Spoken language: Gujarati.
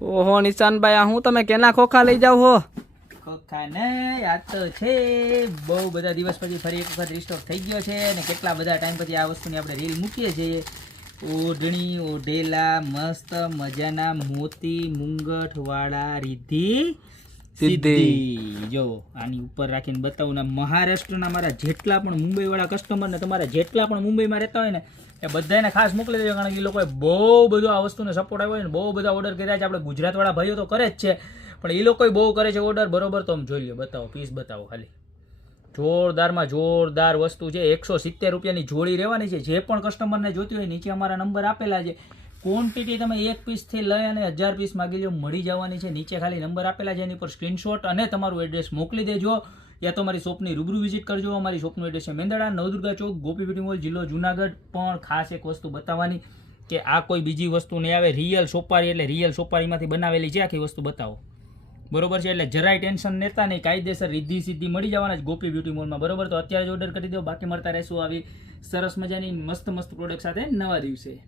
ઓહો નિશાનભાઈ, આ હું તમે કેના ખોખા લઈ જાવ હો? ખોખા ને આ તો છે બહુ બધા દિવસ પછી ફરી એક વખત રિસ્ટોક થઈ ગયો છે અને કેટલા બધા ટાઈમ પછી આ વસ્તુની આપણે રીલ મૂકીએ છીએ. ઓઢણી ઓઢેલા મસ્ત મજાના મોતી મુંગઠ વાળા રીધી સીધી. જો આની ઉપર રાખીને બતાવું ને, મહારાષ્ટ્રના મારા જેટલા પણ મુંબઈ વાળા કસ્ટમર ને તમારા જેટલા પણ મુંબઈમાં રહેતા હોય ને એ બધાને ખાસ મોકલી દેજો, કારણ કે એ લોકોએ બહુ બધું આ વસ્તુને સપોર્ટ આવ્યો ને, બહુ બધા ઓર્ડર કર્યા છે. આપણે ગુજરાતવાળા ભાઈઓ તો કરે જ છે, પણ એ લોકોએ બહુ કરે છે ઓર્ડર. બરોબર, તો આમ જોઈ લો, બતાવો પીસ બતાવો ખાલી. જોરદારમાં જોરદાર વસ્તુ છે. 170 રૂપિયાની જોડી રહેવાની છે. જે પણ કસ્ટમરને જોતી હોય નીચે અમારા નંબર આપેલા છે. ક્વોન્ટિટી તમે 1 પીસથી લઈ અને 1000 પીસ માગી લો, મળી જવાની છે. નીચે ખાલી નંબર આપેલા છે, એની પર સ્ક્રીનશોટ અને તમારું એડ્રેસ મોકલી દેજો, યા તો અમારી શોપની રૂબરૂ વિઝિટ કરજો. અમારી શોપનું એડ્રેસ છે મેંદરડા, નવદુર્ગા ચોક, ગોપી બ્યુટી મોલ, જિલ્લો જુનાગઢ. પણ ખાસ એક વસ્તુ બતાવવાની કે આ કોઈ બીજી વસ્તુ નહીં આવે. રિયલ સોપારી એટલે રિયલ સોપારીમાંથી બનાવેલી છે આખી વસ્તુ, બતાવો. બરોબર છે, એટલે જરાય ટેન્શન લેતા નહીં, કાયદેસર રીધી સીધી મળી જવાના જ ગોપી બ્યુટી મોલમાં. બરોબર, તો અત્યારે જ ઓર્ડર કરી દો. બાકી મળતા રહેશું આવી સરસ મજાની મસ્ત મસ્ત પ્રોડક્ટ સાથે નવા દિવસે.